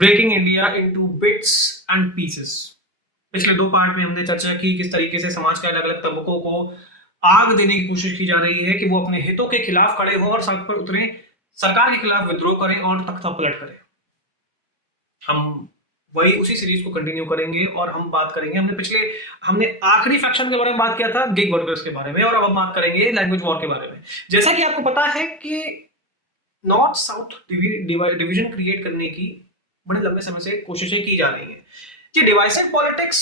Breaking India into bits and pieces. पिछले दो part में हमने चर्चा की किस तरीके से समाज के अलग अलग तबकों को आग देने की कोशिश की जा रही है कि वो अपने हितों के खिलाफ खड़े हो और सड़क पर उतरे, सरकार के खिलाफ विद्रोह करें और तख्ता पलट करें। हम वही उसी सीरीज को कंटिन्यू करेंगे और हम बात करेंगे, हमने आखिरी फैक्शन के बारे में बात किया था, गिग वर्कर्स के बारे में, और अब हम बात करेंगे लैंग्वेज वॉर के बारे में। जैसा कि आपको पता है कि नॉर्थ साउथ डिवीजन क्रिएट करने की बड़े लंबे समय से कोशिशें की जा रही हैं। ये divisive politics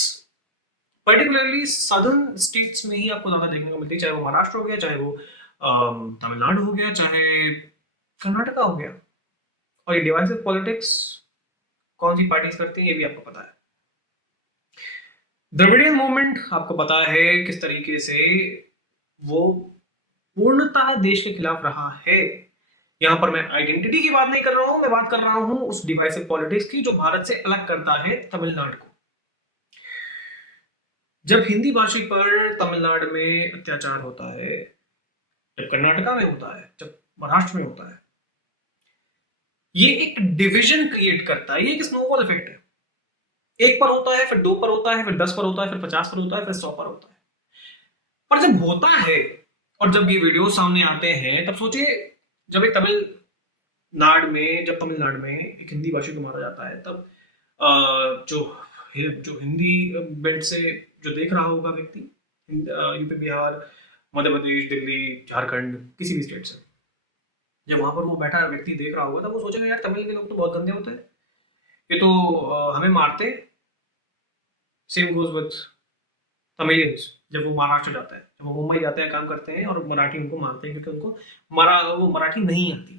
particularly southern states में ही आपको ज्यादा देखने को मिलती है, चाहे वो महाराष्ट्र हो गया, चाहे वो तमिलनाडु हो गया, चाहे कर्नाटका हो गया। और ये डिवाइसिव पॉलिटिक्स कौन सी पार्टीज करती हैं ये भी आपको पता है। द्रविडियन मूवमेंट आपको पता है किस तरीके से वो पूर्णतः देश के खिलाफ रहा है। यहां पर मैं आइडेंटिटी की बात नहीं कर रहा हूं, मैं बात कर रहा हूं उस डिवाइसिव पॉलिटिक्स की जो भारत से अलग करता है तमिलनाडु को। जब हिंदी भाषी पर तमिलनाडु में अत्याचार होता है, जब कर्नाटका में होता है, जब महाराष्ट्र में होता है, ये एक डिवीजन क्रिएट करता है। ये एक स्नोबॉल इफेक्ट है। एक पर होता है, फिर 2 पर होता है, फिर 10 पर होता है, फिर 50 पर होता है, फिर 100 पर होता है। पर जब होता है और जब ये वीडियो सामने आते हैं, तब सोचिए जब एक तमिलनाडु में एक हिंदी भाषी को मारा जाता है, तब जो हिंदी बेल्ट से जो देख रहा होगा व्यक्ति, यूपी, बिहार, मध्य प्रदेश, दिल्ली, झारखंड, किसी भी स्टेट से, जब वहां पर वो बैठा व्यक्ति देख रहा होगा, तब वो सोचेगा यार तमिल के लोग तो बहुत गंदे होते हैं, ये तो हमें मारते। Same goes with Tamilians. जब वो महाराष्ट्र जाता है, जब वो मुंबई जाते हैं, काम करते हैं और मराठी उनको मारते हैं क्योंकि उनको वो मराठी नहीं आती।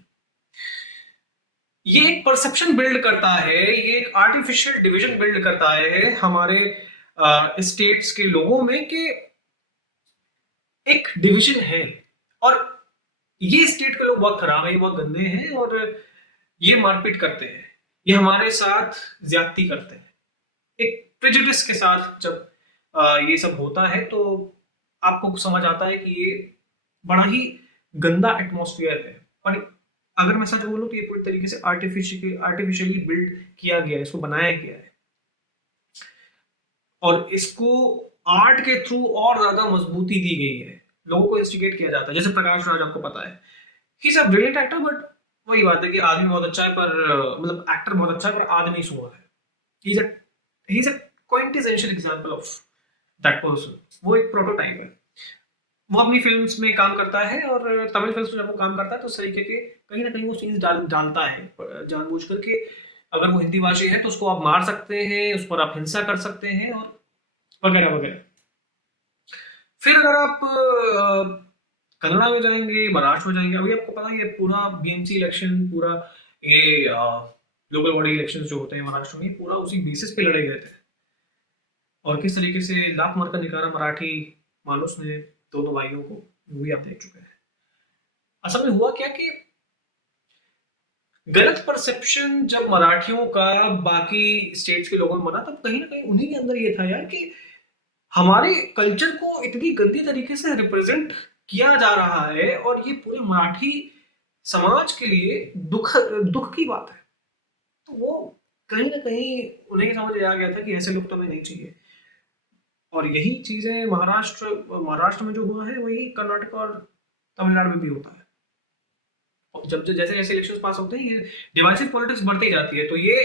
ये एक परसेप्शन बिल्ड करता है, ये एक आर्टिफिशियल डिवीजन बिल्ड करता है हमारे स्टेट्स के लोगों में कि एक डिवीजन है और ये स्टेट के लोग बहुत खराब है, ये बहुत गंदे हैं और ये मारपीट करते हैं, ये हमारे साथ ज्यादती करते हैं। एक प्रेजुडिस के साथ जब ये सब होता है तो आपको समझ आता है कि ये बड़ा ही गंदा एटमॉस्फेयर है। और अगर मैं सच बोलूं तो ये पूरी तरीके से आर्टिफिशियली बिल्ड किया गया है, इसको बनाया गया है और इसको आर्ट के थ्रू और ज्यादा मजबूती दी गई है। लोगों को इंस्टिगेट किया जाता है, जैसे प्रकाश राज आपको पता है, he is a brilliant actor, but वही बात है कि आदमी बहुत अच्छा है पर मतलब एक्टर बहुत अच्छा है पर आदमी सुअर है। He is a quintessential example of that person. वो एक प्रोटोटाइप है। वो अपनी फिल्म्स में काम करता है और तमिल फिल्म्स में जब वो काम करता है तो उस तरीके के कहीं ना कहीं वो सीन्स डालता है जानबूझ करके। अगर वो हिंदी भाषी है तो उसको आप मार सकते हैं, उस पर आप हिंसा कर सकते हैं और वगैरह वगैरह। फिर अगर आप कन्नड़ा में जाएंगे, महाराष्ट्र में जाएंगे, अभी आपको पता है ये पूरा बीएमसी इलेक्शन, पूरा ये लोकल बॉडी इलेक्शन जो होते हैं महाराष्ट्र में, पूरा उसी बेसिस पे लड़े गए थे और किस तरीके से लात मारकर निकाला मराठी मानुस ने दोनों भाइयों को, वो भी आप देख चुके हैं। असल में हुआ क्या कि गलत परसेप्शन जब मराठियों का बाकी स्टेट्स के लोगों में बना, तब कहीं ना कहीं उन्हीं के अंदर ये था यार कि हमारे कल्चर को इतनी गंदी तरीके से रिप्रेजेंट किया जा रहा है और ये पूरे मराठी समाज के लिए दुख की बात है। तो वो कहीं ना कहीं उन्हें समझ आ गया था कि ऐसे लोग तो हमें नहीं चाहिए। और यही चीजें महाराष्ट्र में जो हुआ है वही कर्नाटक और तमिलनाडु में भी होता है। और जब जैसे जैसे इलेक्शन पास होते हैं ये डिवाइसिव पॉलिटिक्स बढ़ती जाती है। तो ये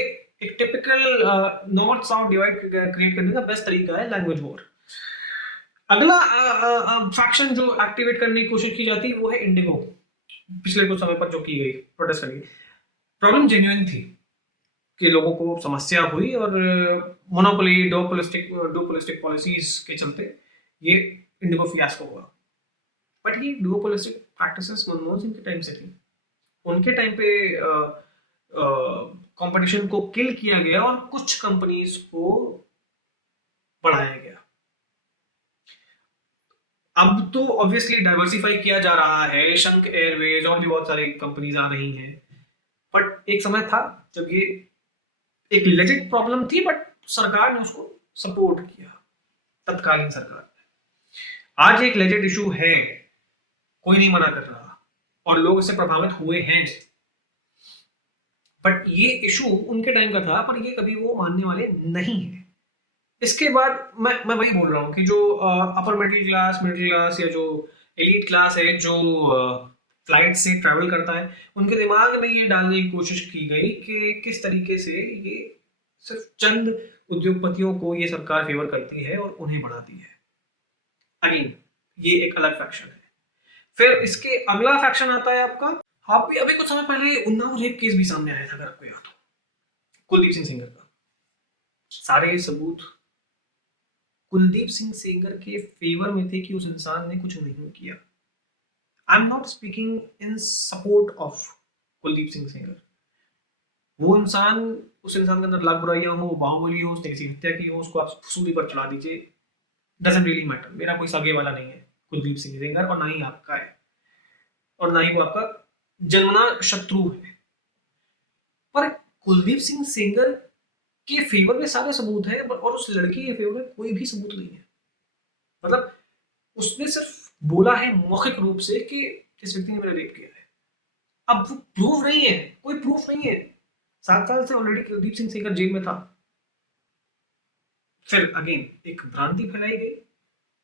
एक typical north south divide create करने का बेस्ट तरीका है लैंग्वेज वॉर। अगला फैक्शन जो एक्टिवेट करने की कोशिश की जाती है वो है इंडिगो। पिछले कुछ समय पर जो की गई प्रोटेस्ट करनी, प्रॉब्लम जेन्युइन थी कि लोगों को समस्या हुई और मोनोपोली डुओपोलिस्टिक पॉलिसीज के चलते ये इंडिगो फियास्को हुआ। बट ये डुओपोलिस्टिक प्रैक्टिसेस मनमोहन सिंह के टाइम से थी। उनके टाइम पे कंपटीशन को किल किया गया और कुछ कंपनीज को बढ़ाया गया। अब तो ऑब्वियसली डाइवर्सिफाई किया जा रहा है, शंख एयरवेज और भी बहुत सारी कंपनीज आ रही हैं। बट एक समय था जब ये एक लेजिट प्रॉब्लम थी, बट सरकार ने उसको सपोर्ट किया, तत्कालीन सरकार ने। आज एक लेजिट इशू है, कोई नहीं मना कर रहा और लोग इससे प्रभावित हुए हैं। बट ये इशू उनके टाइम का था, पर ये कभी वो मानने वाले नहीं है। इसके बाद मैं वही बोल रहा हूँ कि जो अपर मिडिल क्लास या जो एलीट क्लास है, जो फ्लाइट से ट्रैवल करता है, उनके दिमाग में ये डालने की कोशिश की गई कि किस तरीके से ये सिर्फ चंद उद्योगपतियों को ये सरकार फेवर करती है और उन्हें बढ़ाती है। अगेन ये एक अलग फैक्शन है। फिर इसके अगला फैक्शन आता है आपका, आप भी अभी कुछ समय पहले उन्नाव रेप केस भी सामने आया था, अगर आपको याद हो, कुलदीप सिंह सेंगर का। सारे सबूत कुलदीप सिंह सेंगर के फेवर में थे कि उस इंसान ने कुछ नहीं किया। I am not speaking in support of Kuldeep Singh Sengar. वो इंसान, उस इंसान के अंदर लाख बुराइयां हो, वो बाहुबली हो, उसने किसी हत्या की हो, उसको आप सूली पर चढ़ा दीजिए, डजंट रियली मैटर। मेरा कोई सगे वाला नहीं है कुलदीप सिंह सेंगर, और ना ही आपका है, और ना ही वो आपका जन्मना शत्रु है। पर कुलदीप सिंह सेंगर के फेवर में सारे सबूत हैं, और उस लड़की के फेवर में कोई भी सबूत नहीं है। मतलब उसने सिर्फ बोला है मौखिक रूप से कि इस व्यक्ति ने मेरा रेप किया है। अब वो प्रूफ नहीं है, कोई प्रूफ नहीं है। 7 साल से ऑलरेडी कुलदीप सिंह सेंगर जेल में था। फिर अगेन एक भ्रांति फैलाई गई,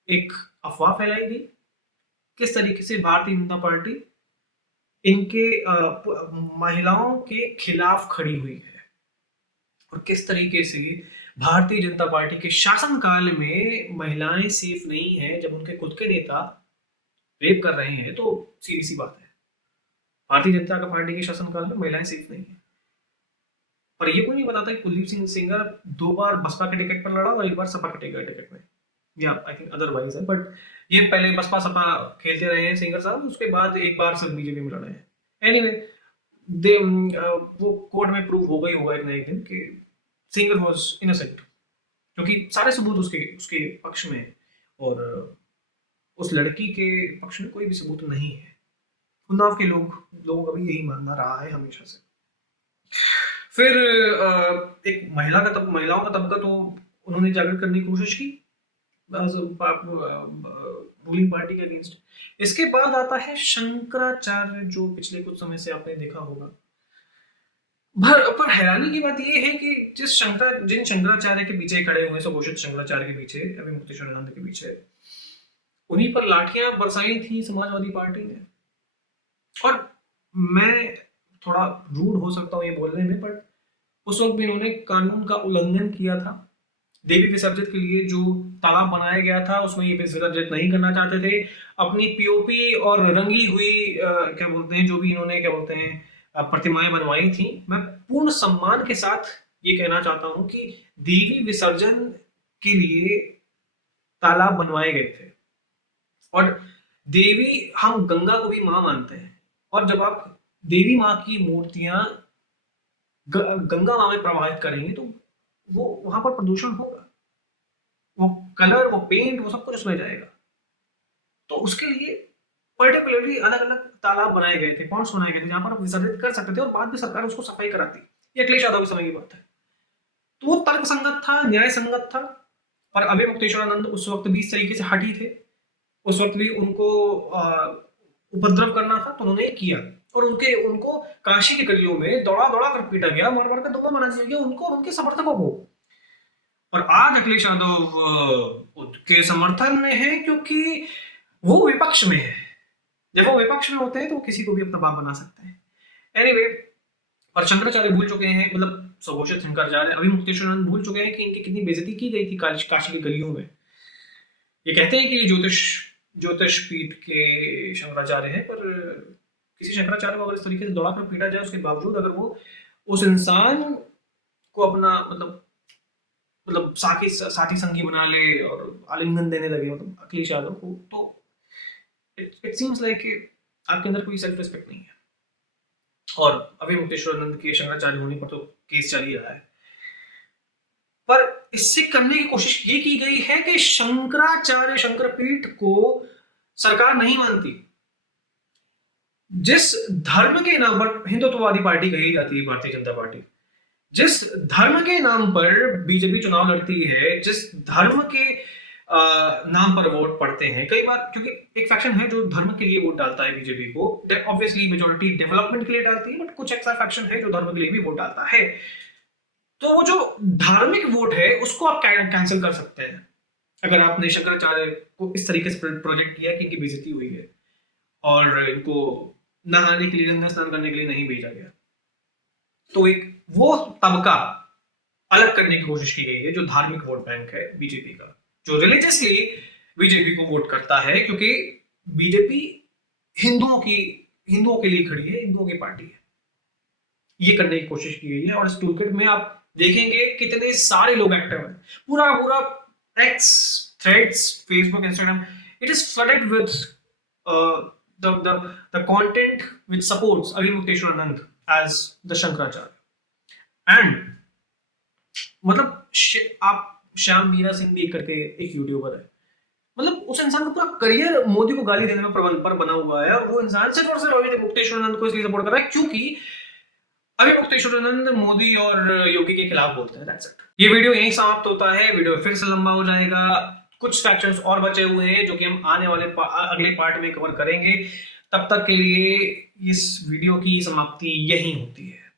एक अफवाह फैलाई गई किस तरीके से भारतीय जनता पार्टी इनके महिलाओं के खिलाफ खड़ी हुई है, और किस तरीके से भारतीय जनता पार्टी के शासनकाल में महिलाएं सेफ नहीं है। जब उनके खुद के नेता रेप कर रहे हैं तो सीधी सी बात है, भारतीय जनता पार्टी के शासनकाल में महिलाएं सेफ नहीं है। पर ये कोई नहीं बताता कि कुलदीप सिंह सेंगर 2 बार बसपा के टिकट पर लड़ा और 1 बार सपा के टिकट में, या आई थिंक अदरवाइज है। बट ये पहले बसपा सपा खेलते रहे हैं सिंगर साहब, उसके बाद एक बार सिर्फ बीजेपी में लड़े हैं। एनीवे दे वो कोर्ट में प्रूव हो गई होगा एक ना एक दिन कि सिंगर वाज इनोसेंट, क्योंकि सारे सबूत उसके उसके पक्ष में है, और उस लड़की के पक्ष में कोई भी सबूत नहीं है। उन्नाव के लोगों का भी यही मानना रहा है हमेशा से। फिर एक महिलाओं का तबका तो उन्होंने जागृत करने की कोशिश की रूलिंग पार्टी के अगेंस्ट। इसके बाद आता है शंकराचार्य, जो पिछले कुछ समय से आपने देखा होगा। पर हैरानी की बात यह है कि जिन शंकराचार्य के पीछे खड़े हुए, सुघोषित शंकराचार्य के पीछे, अभी मुक्तेश्वरानंद के पीछे, उन्हीं पर लाठियां बरसाई थी समाजवादी पार्टी ने। और मैं थोड़ा रूड हो सकता हूँ ये बोलने में, बट उस वक्त भी इन्होंने कानून का उल्लंघन किया था। देवी विसर्जित के लिए जो तालाब बनाया गया था उसमें ये विसर्जित नहीं करना चाहते थे। अपनी पीओपी और रंगी हुई क्या बोलते हैं, जो भी इन्होंने क्या बोलते हैं प्रतिमाएं बनवाई थी, मैं पूर्ण सम्मान के साथ ये कहना चाहता हूं कि देवी विसर्जन के लिए तालाब बनवाए गए थे। और देवी, हम गंगा को भी मां मानते हैं, और जब आप देवी मां की मूर्तियां गंगा मां में प्रवाहित करेंगे तो वो वहां पर प्रदूषण होगा, वो कलर, वो पेंट, वो सब कुछ उसमें जाएगा। तो उसके लिए पर्टिकुलरली अलग अलग तालाब बनाए गए थे, पॉन्ड्स बनाए गए थे, जहां पर आप विसर्जित कर सकते थे, और बाद में सरकार उसको सफाई कराती। ये अखिलेश यादव के समय की बात है। तो वो तर्क संगत था, न्याय संगत था। पर अभय मुक्तेश्वरानंद उस वक्त भी इस तरीके से हटी थे, उस वक्त भी उनको उपद्रव करना था तो उन्होंने किया, और उनको काशी की गलियों में दौड़ा दौड़ा कर पीटा गया, मार मार कर धब्बा बना दिया गया उनको और उनके समर्थकों को। और आज अखिलेश यादव के समर्थन में है क्योंकि वो विपक्ष में है। जब वो विपक्ष में होते हैं तो वो किसी को भी अपना बाप बना सकते हैं। एनीवे, और शंकराचार्य भूल चुके हैं, मतलब सुघोषित शंकराचार्य, अभी मुक्तेश्वरानंद भूल चुके हैं कि इनकी कितनी बेइज्जती की गई थी काशी की गलियों में। ये कहते हैं कि ज्योतिष पीठ के शंकराचार्य हैं, पर किसी शंकराचार्य को अगर इस तरीके से दौड़ा कर पीटा जाए, उसके बावजूद अगर वो उस इंसान को अपना मतलब साथी संगी बना ले और आलिंगन देने लगे, मतलब अखिलेश यादव को, तो इट सीम्स लाइक कि आपके अंदर कोई सेल्फ रिस्पेक्ट नहीं है। और अभी मुक्तेश्वरानंद के शंकराचार्य होने पर तो केस चल ही रहा है। पर इससे करने की कोशिश ये की गई है कि शंकरपीठ को सरकार नहीं मानती। जिस धर्म के नाम पर हिंदुत्ववादी पार्टी कही जाती है भारतीय जनता पार्टी, जिस धर्म के नाम पर बीजेपी चुनाव लड़ती है, जिस धर्म के नाम पर वोट पड़ते हैं कई बार, क्योंकि एक फैक्शन है जो धर्म के लिए वोट डालता है बीजेपी को। ऑब्वियसली मेजोरिटी डेवलपमेंट के लिए डालती है, बट कुछ ऐसा फैक्शन है जो धर्म के लिए भी वोट डालता है। तो वो जो धार्मिक वोट है उसको आप कैंसिल कर सकते हैं अगर आपने शंकराचार्य को इस तरीके से प्रोजेक्ट किया कि इनकी बेइज्जती हुई है और इनको नहाने के लिए, गंगा स्नान करने के लिए नहीं भेजा गया। तो एक वो तबका अलग करने की कोशिश की गई है जो धार्मिक वोट बैंक है बीजेपी का, जो रिलीजियसली बीजेपी को वोट करता है, क्योंकि बीजेपी हिंदुओं के लिए खड़ी है, हिंदुओं की पार्टी है। ये करने की कोशिश की गई है और इस टूलकिट में आप देखेंगे कितने सारे लोग एक्टिव हैं। पूरा पूरा x, threads, Facebook, Instagram, it is flooded with the content which supports Avimukteswaranand as the Shankaracharya। and मतलब आप श्याम मीरा सिंह भी करके एक यूट्यूबर है, मतलब उस इंसान का पूरा करियर मोदी को गाली देने में पर बना हुआ है, और वो इंसान सिर्फ और सिर्फ अभिमुक्तेश्वरानंद को इसलिए सपोर्ट कर रहा है क्योंकि अभिमुक्तेश्वरानंद मोदी और योगी के खिलाफ बोलते हैं। That's it। ये वीडियो यहीं समाप्त होता है, वीडियो फिर से लंबा हो जाएगा, कुछ फैक्शंस और बचे हुए हैं जो कि हम आने वाले अगले पार्ट में कवर करेंगे। तब तक के लिए इस वीडियो की समाप्ति यहीं होती है।